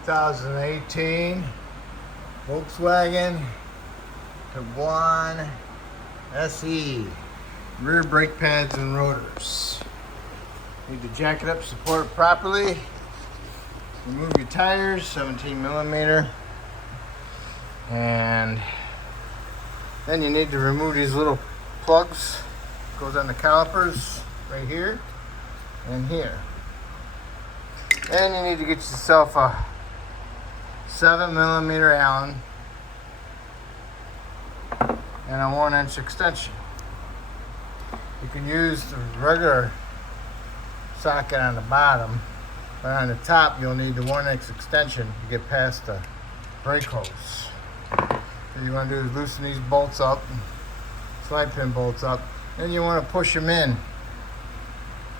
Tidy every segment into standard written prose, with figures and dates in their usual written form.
2018 Volkswagen Tiguan SE. Rear brake pads and rotors. Need to jack it up, support it properly. Remove your tires, 17 millimeter. And then you need to remove these little plugs. Goes on the calipers right here and here. And you need to get yourself a 7 millimeter Allen and a 1-inch extension. You can use the regular socket on the bottom, but on the top you'll need the 1-inch extension to get past the brake hose. What you want to do is loosen these bolts up, slide pin bolts up, then you want to push them in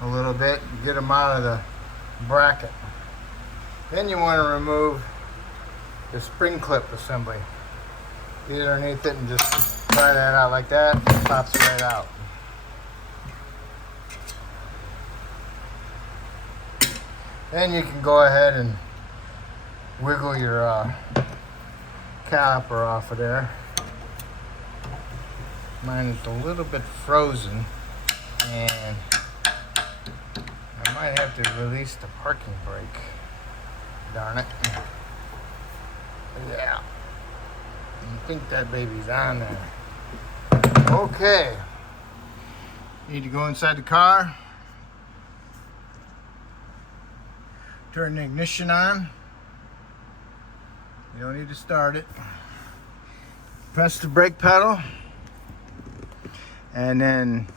a little bit and get them out of the bracket. Then you want to remove the spring clip assembly. Get underneath it and just pry that out like that. It pops right out. Then you can go ahead and wiggle your caliper off of there. Mine is a little bit frozen and I might have to release the parking brake. Darn it. Yeah. I think that baby's on there. Okay. Need to go inside the car. Turn the ignition on. You don't need to start it. Press the brake pedal. And then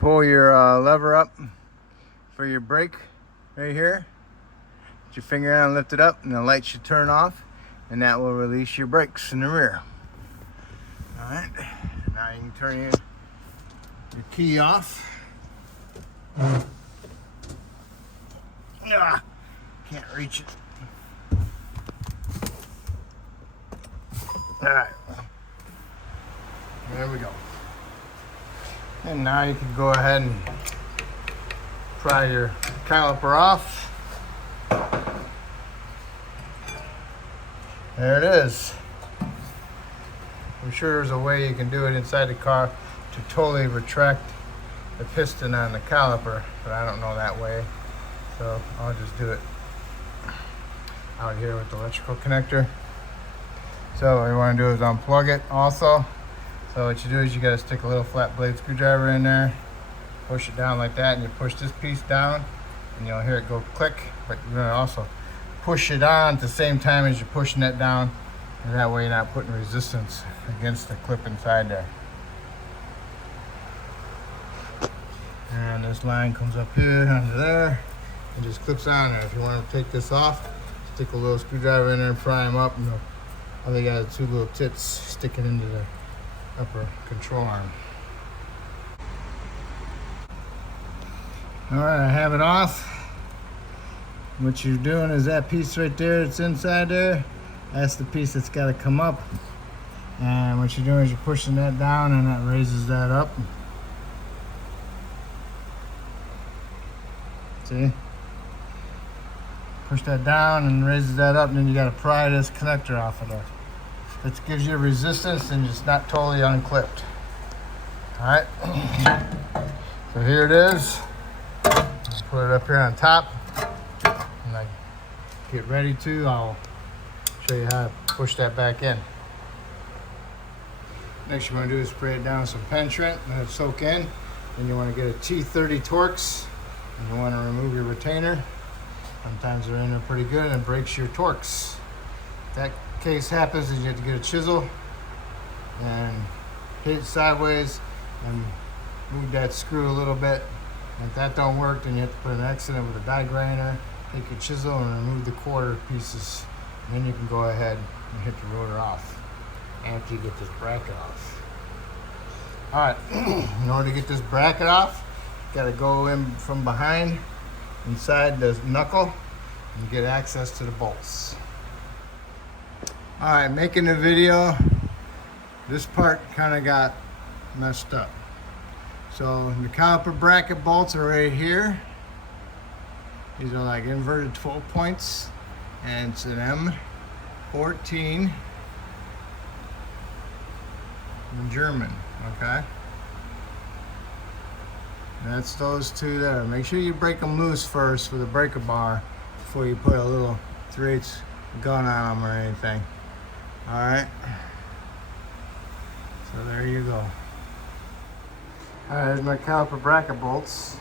pull your lever up for your brake right here. Put your finger out and lift it up, and the light should turn off, and that will release your brakes in the rear. All right, now you can turn your key off. Can't reach it. All right, there we go. And now you can go ahead and pry your caliper off. There it is. I'm sure there's a way you can do it inside the car to totally retract the piston on the caliper, but I don't know that way. So I'll just do it out here with the electrical connector. So what you want to do is unplug it also. So what you do is you got to stick a little flat blade screwdriver in there, push it down like that, and you push this piece down, and you'll hear it go click. But you're going to also push it on at the same time as you're pushing that down, and that way you're not putting resistance against the clip inside there. And this line comes up here under there, and just clips on there. If you want to take this off, stick a little screwdriver in there and pry them up, and all they got are two little tips sticking into the upper control arm. All right, I have it off. What you're doing is that piece right there that's inside there, that's the piece that's got to come up. And what you're doing is you're pushing that down, and that raises that up. See? Push that down and raises that up, and then you got to pry this connector off of there. It gives you resistance and it's not totally unclipped. Alright, so here it is. I'll put it up here on top. And I get ready to, I'll show you how to push that back in. Next you want to do is spray it down with some penetrant and let it soak in. Then you want to get a T30 Torx, and you want to remove your retainer. Sometimes they're in there pretty good and it breaks your Torx. That case happens is you have to get a chisel and hit it sideways and move that screw a little bit. And if that don't work, then you have to put an X in it with a die grinder, take your chisel and remove the quarter pieces, and then you can go ahead and hit the rotor off after you get this bracket off. Alright, in order to get this bracket off, you got to go in from behind inside the knuckle and get access to the bolts. Alright, making the video, this part kind of got messed up. So the caliper bracket bolts are right here. These are like inverted 12 points, and it's an M14 in German, okay? And that's those two there. Make sure you break them loose first with a breaker bar before you put a little 3/8 gun on them or anything. All right. So there you go. All right, there's my caliper bracket bolts.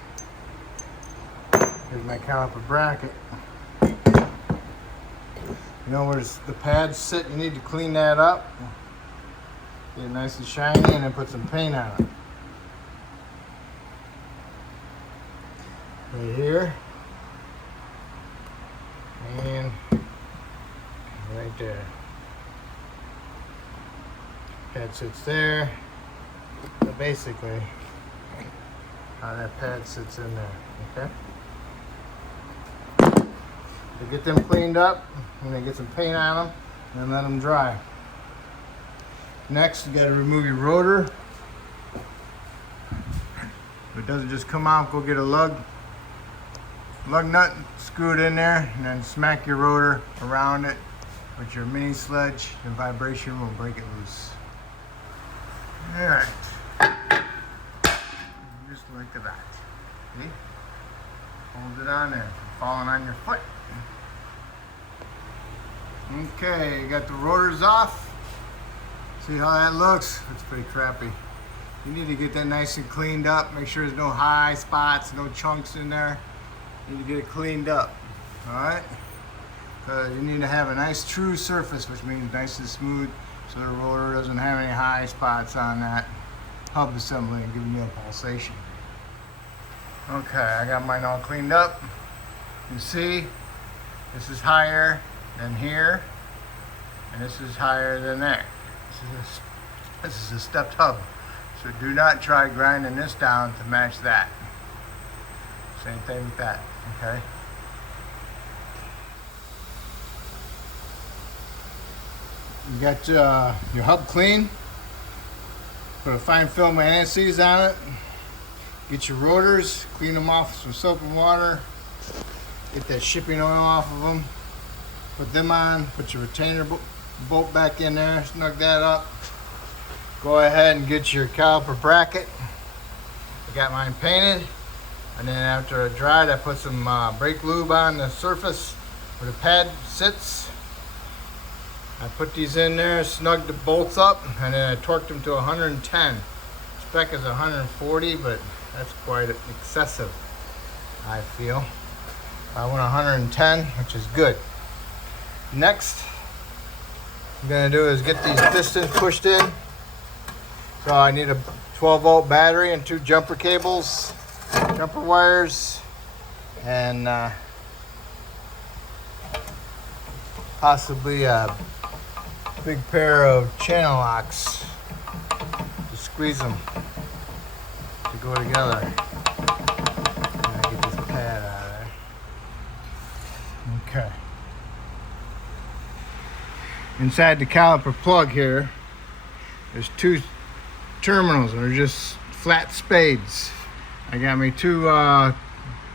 Here's my caliper bracket. You know where the pads sit, you need to clean that up. Get it nice and shiny and then put some paint on it. Right here. And right there. Pad sits there. So basically, how that pad sits in there, okay? So get them cleaned up, and then get some paint on them, and then let them dry. Next, you gotta remove your rotor. If it doesn't just come out, go get a lug nut, screw it in there, and then smack your rotor around it with your mini sledge, and vibration will break it loose. All right. Just like that. See? Hold it on there, falling on your foot. Okay, you got the rotors off. See how that looks? It's pretty crappy. You need to get that nice and cleaned up. Make sure there's no high spots, no chunks in there. You need to get it cleaned up, all right? Because you need to have a nice true surface, which means nice and smooth, so the rotor doesn't have any high spots on that hub assembly and giving you a pulsation. Okay, I got mine all cleaned up. You see, this is higher than here, and this is higher than there. This is a stepped hub, so do not try grinding this down to match that. Same thing with that, okay? You got your hub clean. Put a fine film of anti-seize on it. Get your rotors, clean them off with some soap and water. Get that shipping oil off of them. Put them on, put your retainer bolt back in there, snug that up. Go ahead and get your caliper bracket. I got mine painted. And then after it dried, I put some brake lube on the surface where the pad sits. I put these in there, snugged the bolts up, and then I torqued them to 110. Spec is 140, but that's quite excessive, I feel. I went 110, which is good. Next, I'm gonna do is get these pistons pushed in. So I need a 12-volt battery and 2 jumper cables, jumper wires, and possibly a big pair of channel locks to squeeze them to go together. And I get this pad out of there. Okay. Inside the caliper plug here, there's 2 terminals. They're just flat spades. I got me 2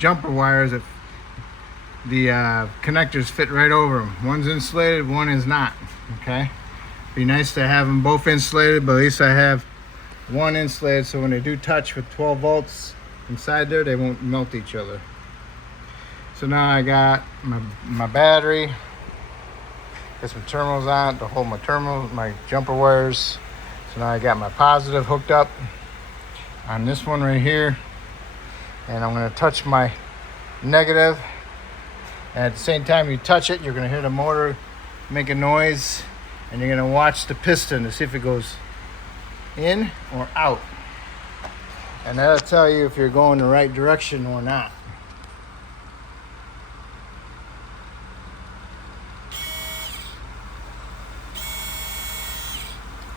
jumper wires that the connectors fit right over them. One's insulated, one is not. Okay, be nice to have them both insulated, but at least I have one insulated, so when they do touch with 12 volts inside there, they won't melt each other. So now I got my battery, got some terminals on it to hold my terminals, my jumper wires. So now I got my positive hooked up on this one right here, and I'm going to touch my negative. And at the same time you touch it, you're going to hear the motor make a noise, and you're going to watch the piston to see if it goes in or out. And that'll tell you if you're going the right direction or not.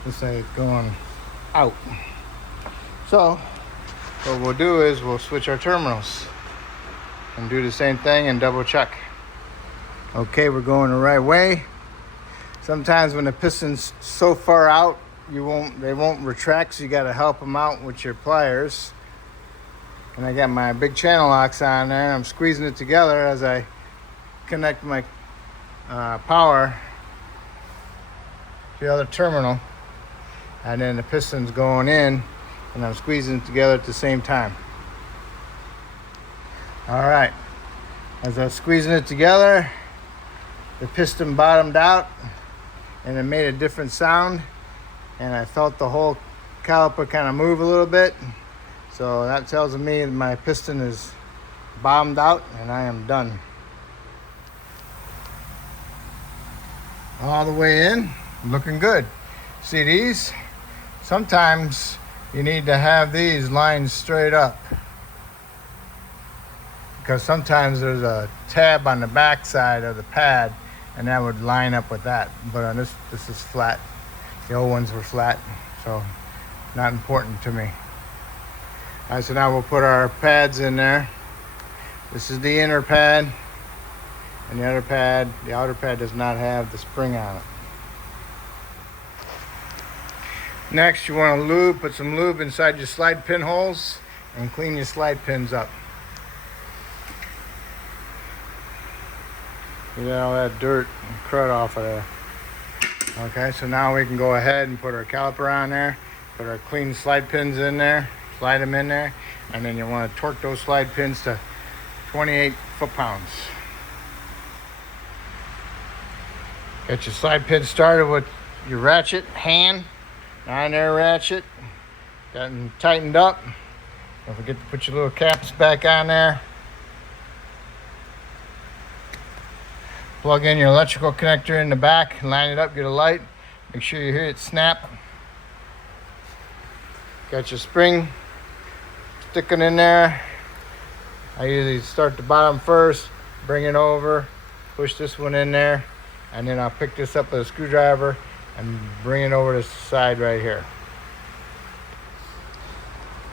Looks like it's going out. So what we'll do is we'll switch our terminals and do the same thing and double check. Okay, we're going the right way. Sometimes when the piston's so far out, they won't retract, so you got to help them out with your pliers. And I got my big channel locks on there, and I'm squeezing it together as I connect my power to the other terminal. And then the piston's going in, and I'm squeezing it together at the same time. All right, as I was squeezing it together, the piston bottomed out, and it made a different sound, and I felt the whole caliper kind of move a little bit. So that tells me that my piston is bottomed out, and I am done. All the way in, looking good. See these? Sometimes you need to have these lined straight up, because sometimes there's a tab on the back side of the pad, and that would line up with that. But on this is flat. The old ones were flat, so not important to me. All right, so now we'll put our pads in there. This is the inner pad, and the outer pad does not have the spring on it. Next, you want to put some lube inside your slide pin holes and clean your slide pins up. Get all that dirt and crud off of there. Okay, so now we can go ahead and put our caliper on there, put our clean slide pins in there, slide them in there, and then you want to torque those slide pins to 28 foot-pounds. Get your slide pin started with your ratchet hand, on there ratchet, got them tightened up. Don't forget to put your little caps back on there. Plug in your electrical connector in the back, line it up, get a light. Make sure you hear it snap. Got your spring sticking in there. I usually start the bottom first, bring it over, push this one in there, and then I'll pick this up with a screwdriver and bring it over to the side right here.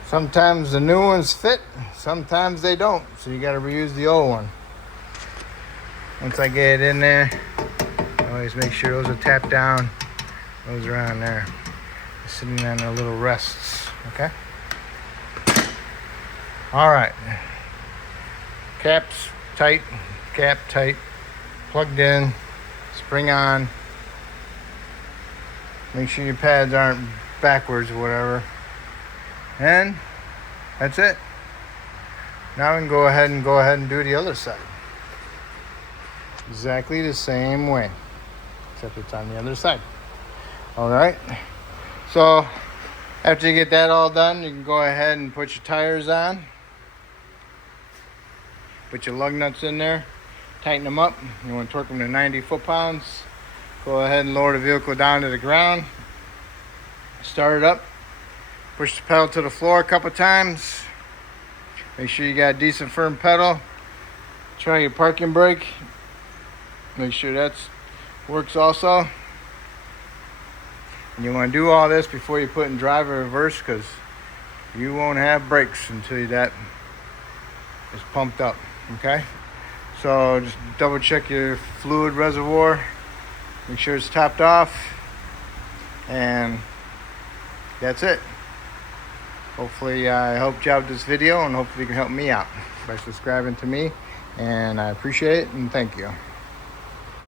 Sometimes the new ones fit, sometimes they don't, so you got to reuse the old one. Once I get it in there, always make sure those are tapped down. Those are on there, sitting on their little rests. Okay. All right. Caps tight, cap tight, plugged in, spring on. Make sure your pads aren't backwards or whatever. And that's it. Now we can go ahead and do the other side. Exactly the same way, except it's on the other side. All right. So after you get that all done, you can go ahead and put your tires on. Put your lug nuts in there, tighten them up. You want to torque them to 90 foot-pounds. Go ahead and lower the vehicle down to the ground. Start it up. Push the pedal to the floor a couple times. Make sure you got a decent firm pedal. Try your parking brake. Make sure that works also. And you want to do all this before you put in drive or reverse, because you won't have brakes until that is pumped up. Okay, so just double check your fluid reservoir, make sure it's topped off, and that's it. Hopefully I helped you out with this video, and hopefully you can help me out by subscribing to me, and I appreciate it and thank you.